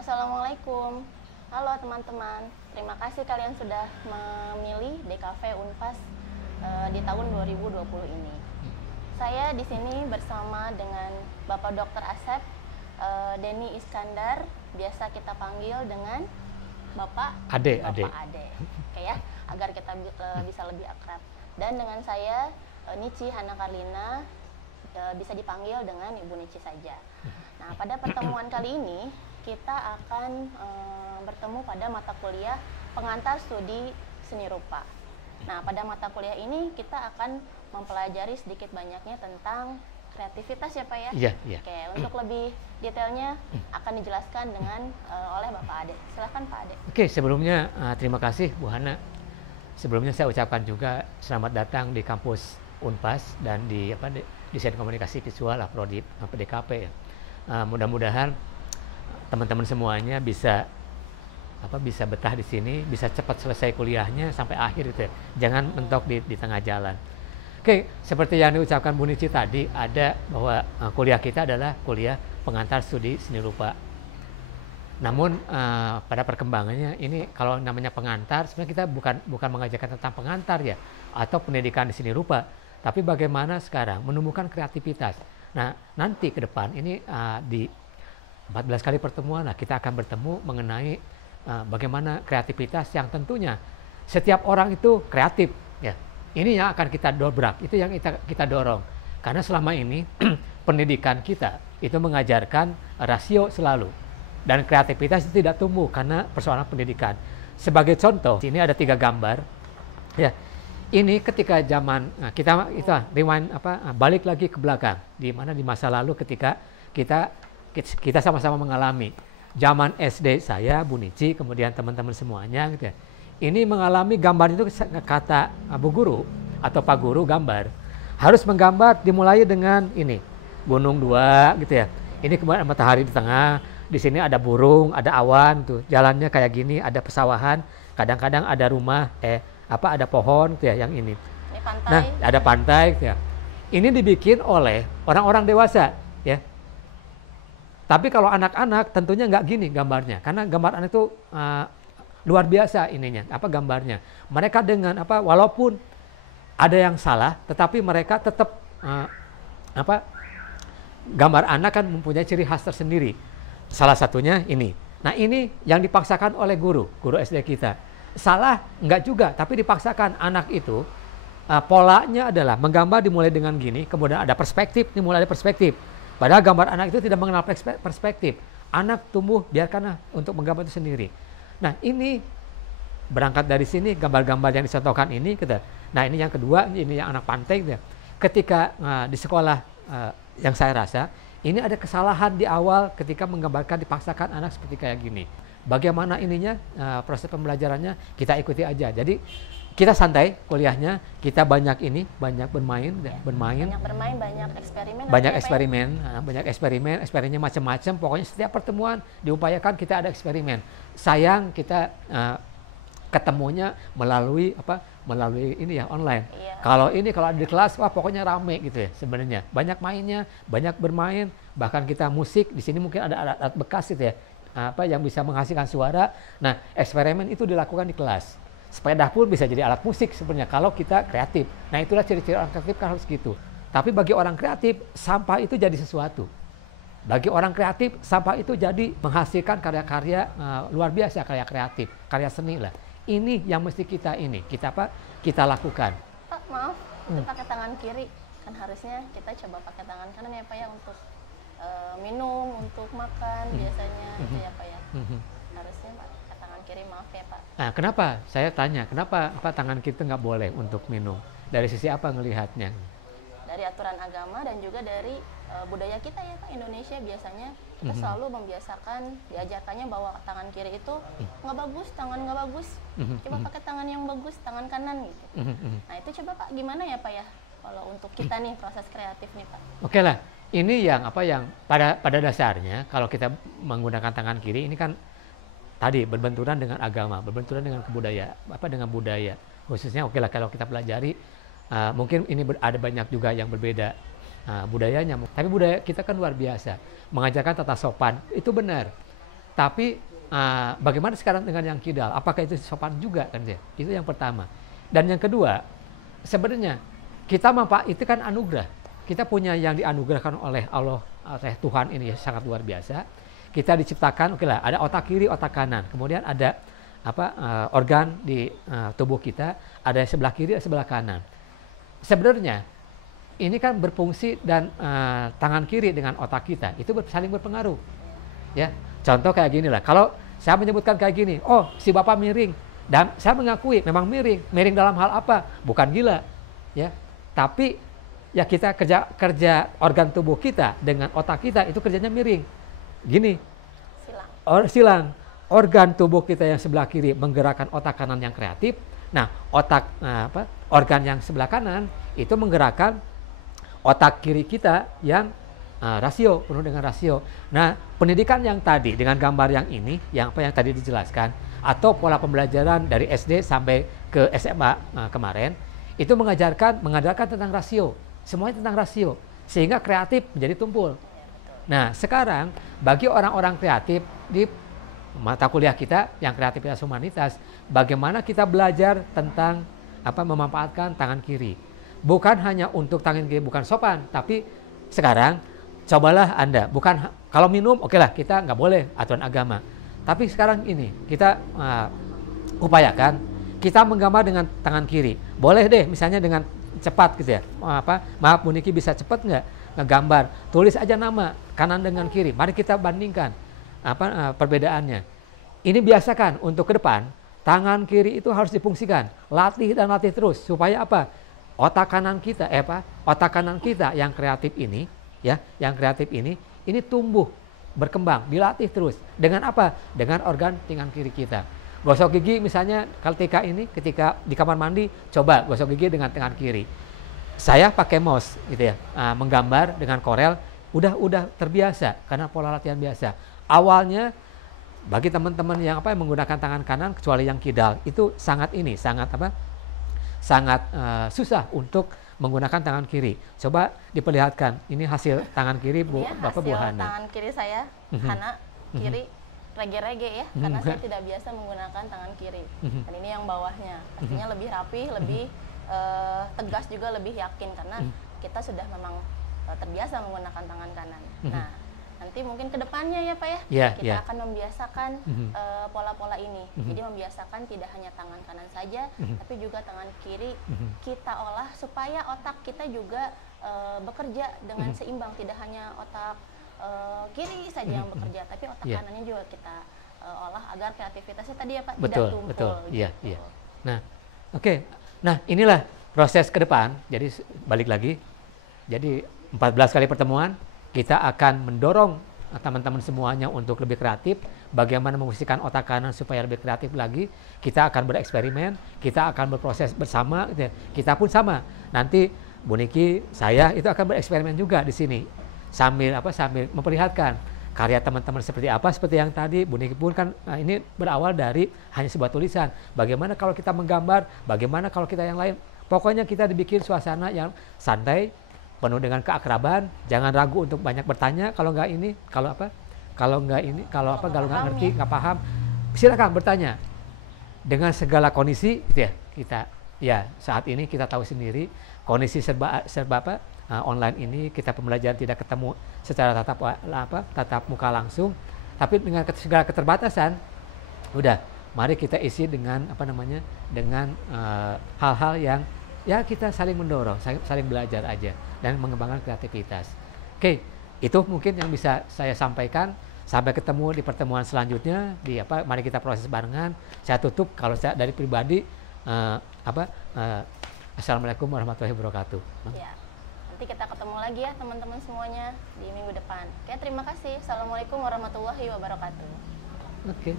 Assalamualaikum. Halo teman-teman, terima kasih kalian sudah memilih DKV Unpas di tahun 2020 ini. Saya di sini bersama dengan Bapak Dr. Asep Denny Iskandar, biasa kita panggil dengan Bapak Ade. Oke ya, agar kita bisa lebih akrab. Dan dengan saya Nici Hana Karlina, bisa dipanggil dengan Ibu Nici saja. Nah, pada pertemuan kali ini kita akan bertemu pada mata kuliah pengantar studi seni rupa. Nah, pada mata kuliah ini kita akan mempelajari sedikit banyaknya tentang kreativitas ya Pak ya? Iya. Oke, untuk lebih detailnya akan dijelaskan dengan oleh Bapak Ade. Silahkan Pak Ade. Oke, sebelumnya terima kasih Bu Hana. Sebelumnya saya ucapkan juga selamat datang di kampus Unpas dan di Desain Komunikasi Visual Prodi DKP ya. Mudah-mudahan teman-teman semuanya bisa betah di sini, bisa cepat selesai kuliahnya sampai akhir itu ya. Jangan mentok di tengah jalan. Oke, seperti yang diucapkan Bu Nici tadi, ada bahwa kuliah kita adalah kuliah pengantar studi seni rupa. Namun pada perkembangannya ini kalau namanya pengantar, sebenarnya kita bukan mengajarkan tentang pengantar ya atau pendidikan di seni rupa, tapi bagaimana sekarang menemukan kreativitas. Nah, nanti ke depan ini di 14 kali pertemuan kita akan bertemu mengenai bagaimana kreativitas yang tentunya setiap orang itu kreatif ya. Ini yang akan kita dobrak, itu yang kita dorong. Karena selama ini pendidikan kita itu mengajarkan rasio selalu dan kreativitas itu tidak tumbuh karena persoalan pendidikan. Sebagai contoh, sini ada 3 gambar ya. Ini ketika zaman kita rewind balik lagi ke belakang di mana di masa lalu ketika kita sama-sama mengalami zaman SD saya, Bu Nici, kemudian teman-teman semuanya gitu ya. Ini mengalami gambar itu kata Bu Guru atau Pak Guru gambar. Harus menggambar dimulai dengan ini, gunung 2 gitu ya. Ini kemudian matahari di tengah, di sini ada burung, ada awan tuh. Jalannya kayak gini, ada pesawahan, kadang-kadang ada rumah ada pohon gitu ya yang ini. Ini pantai. Nah, ada pantai gitu ya. Ini dibikin oleh orang-orang dewasa ya. Tapi kalau anak-anak tentunya nggak gini gambarnya, karena gambar anak itu luar biasa ininya, gambarnya. Mereka dengan walaupun ada yang salah, tetapi mereka tetap gambar anak kan mempunyai ciri khas tersendiri. Salah satunya ini. Nah ini yang dipaksakan oleh guru SD kita. Salah nggak juga, tapi dipaksakan anak itu polanya adalah menggambar dimulai dengan gini, kemudian ada perspektif, dimulai dari perspektif. Padahal gambar anak itu tidak mengenal perspektif. Anak tumbuh biarkanlah untuk menggambar itu sendiri. Nah ini berangkat dari sini gambar-gambar yang dicontohkan ini kita. Nah ini yang kedua, ini yang anak pantai gitu. Ketika di sekolah yang saya rasa ini ada kesalahan di awal ketika menggambarkan dipaksakan anak seperti kayak gini. Bagaimana ininya proses pembelajarannya kita ikuti aja. Jadi kita santai kuliahnya, kita banyak bermain. Banyak bermain, banyak eksperimen. Banyak eksperimennya macam-macam. Pokoknya setiap pertemuan diupayakan kita ada eksperimen. Sayang kita ketemunya melalui ini ya online. Iya. Kalau ada di kelas, pokoknya rame gitu ya sebenarnya. Banyak mainnya, banyak bermain. Bahkan kita musik di sini mungkin ada alat bekas gitu ya, yang bisa menghasilkan suara. Nah eksperimen itu dilakukan di kelas. Sepeda pun bisa jadi alat musik sebenarnya kalau kita kreatif. Nah itulah ciri-ciri orang kreatif kan harus gitu. Tapi bagi orang kreatif, sampah itu jadi sesuatu. Bagi orang kreatif, sampah itu jadi menghasilkan karya-karya luar biasa, karya kreatif, karya seni lah. Ini yang mesti kita lakukan. Pak maaf, itu pakai tangan kiri. Kan harusnya kita coba pakai tangan kanan ya Pak ya untuk minum, untuk makan biasanya itu ya Pak ya. Harusnya Pak. Kiri, maaf ya Pak. Nah, kenapa? Saya tanya, kenapa tangan kita nggak boleh untuk minum? Dari sisi apa ngelihatnya? Dari aturan agama dan juga dari budaya kita ya Pak, Indonesia biasanya kita selalu membiasakan, diajarkannya bahwa tangan kiri itu nggak bagus, tangan nggak bagus. Coba pakai tangan yang bagus, tangan kanan gitu. Nah itu coba Pak, gimana ya Pak ya? Kalau untuk kita nih proses kreatif nih Pak. Oke lah, ini yang pada dasarnya kalau kita menggunakan tangan kiri ini kan tadi berbenturan dengan agama, berbenturan dengan dengan budaya. Khususnya lah kalau kita pelajari, mungkin ini ada banyak juga yang berbeda budayanya. Tapi budaya kita kan luar biasa, mengajarkan tata sopan, itu benar. Tapi bagaimana sekarang dengan yang kidal? Apakah itu sopan juga kan ya? Itu yang pertama. Dan yang kedua, sebenarnya kita itu kan anugerah. Kita punya yang dianugerahkan oleh Allah, oleh Tuhan ini sangat luar biasa. Kita diciptakan, oke lah, ada otak kiri, otak kanan. Kemudian ada organ di tubuh kita, ada sebelah kiri, sebelah kanan. Sebenarnya ini kan berfungsi dan tangan kiri dengan otak kita itu saling berpengaruh. Ya, contoh kayak gini lah. Kalau saya menyebutkan kayak gini, oh si bapak miring, dan saya mengakui memang miring dalam hal apa? Bukan gila, ya. Tapi ya kita kerja organ tubuh kita dengan otak kita itu kerjanya miring. Gini, silang. Organ tubuh kita yang sebelah kiri menggerakkan otak kanan yang kreatif. Nah, organ yang sebelah kanan itu menggerakkan otak kiri kita yang rasio, penuh dengan rasio. Nah, pendidikan yang tadi dengan gambar yang ini, yang tadi dijelaskan, atau pola pembelajaran dari SD sampai ke SMA kemarin, itu mengajarkan tentang rasio. Semuanya tentang rasio, sehingga kreatif menjadi tumpul. Nah, sekarang bagi orang-orang kreatif di mata kuliah kita yang kreativitas humanitas, bagaimana kita belajar tentang memanfaatkan tangan kiri. Bukan hanya untuk tangan kiri bukan sopan, tapi sekarang cobalah Anda, bukan kalau minum oke lah kita nggak boleh aturan agama. Tapi sekarang ini kita upayakan kita menggambar dengan tangan kiri. Boleh deh misalnya dengan cepat gitu ya. Maaf Bu Niki bisa cepat nggak ngegambar? Tulis aja nama kanan dengan kiri. Mari kita bandingkan perbedaannya. Ini biasakan untuk ke depan tangan kiri itu harus difungsikan, latih dan latih terus supaya apa? Otak kanan kita yang kreatif ini, ya, yang kreatif ini tumbuh, berkembang, dilatih terus. Dengan apa? Dengan organ tangan kiri kita. Gosok gigi misalnya ketika di kamar mandi, coba gosok gigi dengan tangan kiri. Saya pakai mouse gitu ya, menggambar dengan Corel, udah terbiasa karena pola latihan biasa. Awalnya bagi teman-teman yang menggunakan tangan kanan kecuali yang kidal itu sangat susah untuk menggunakan tangan kiri. Coba diperlihatkan ini hasil tangan kiri Bapak Bu Hana. Tangan kiri saya, Hana, kiri rege-rege ya, karena saya tidak biasa menggunakan tangan kiri. Dan ini yang bawahnya, pastinya lebih rapi, lebih tegas juga, lebih yakin karena kita sudah memang terbiasa menggunakan tangan kanan. Nah, nanti mungkin ke depannya ya Pak ya, kita akan membiasakan pola-pola ini. Jadi membiasakan tidak hanya tangan kanan saja, tapi juga tangan kiri kita olah supaya otak kita juga bekerja dengan seimbang. Tidak hanya otak kiri saja yang bekerja, tapi otak kanannya juga kita olah agar kreativitasnya tadi ya Pak tidak tumpul. Betul, iya. Nah, oke. Nah, inilah proses ke depan. Jadi balik lagi. Jadi 14 kali pertemuan kita akan mendorong teman-teman semuanya untuk lebih kreatif, bagaimana memfungsikan otak kanan supaya lebih kreatif lagi. Kita akan bereksperimen, kita akan berproses bersama, gitu ya. Kita pun sama. Nanti Bu Niki, saya itu akan bereksperimen juga di sini. Sambil memperlihatkan karya teman-teman seperti yang tadi. Bu Niki pun kan ini berawal dari hanya sebuah tulisan. Bagaimana kalau kita menggambar, bagaimana kalau kita yang lain. Pokoknya kita dibikin suasana yang santai, penuh dengan keakraban, jangan ragu untuk banyak bertanya kalau nggak ngerti, nggak paham, silakan bertanya. Dengan segala kondisi gitu ya, kita ya saat ini kita tahu sendiri kondisi serba online ini, kita pembelajaran tidak ketemu secara tatap muka langsung, tapi dengan segala keterbatasan, udah mari kita isi dengan dengan hal-hal yang ya kita saling mendorong, saling belajar aja dan mengembangkan kreativitas. Oke, itu mungkin yang bisa saya sampaikan. Sampai ketemu di pertemuan selanjutnya mari kita proses barengan. Saya tutup kalau saya dari pribadi Assalamualaikum warahmatullahi wabarakatuh. Ya, nanti kita ketemu lagi ya teman-teman semuanya di minggu depan. Oke, terima kasih. Assalamualaikum warahmatullahi wabarakatuh. Oke.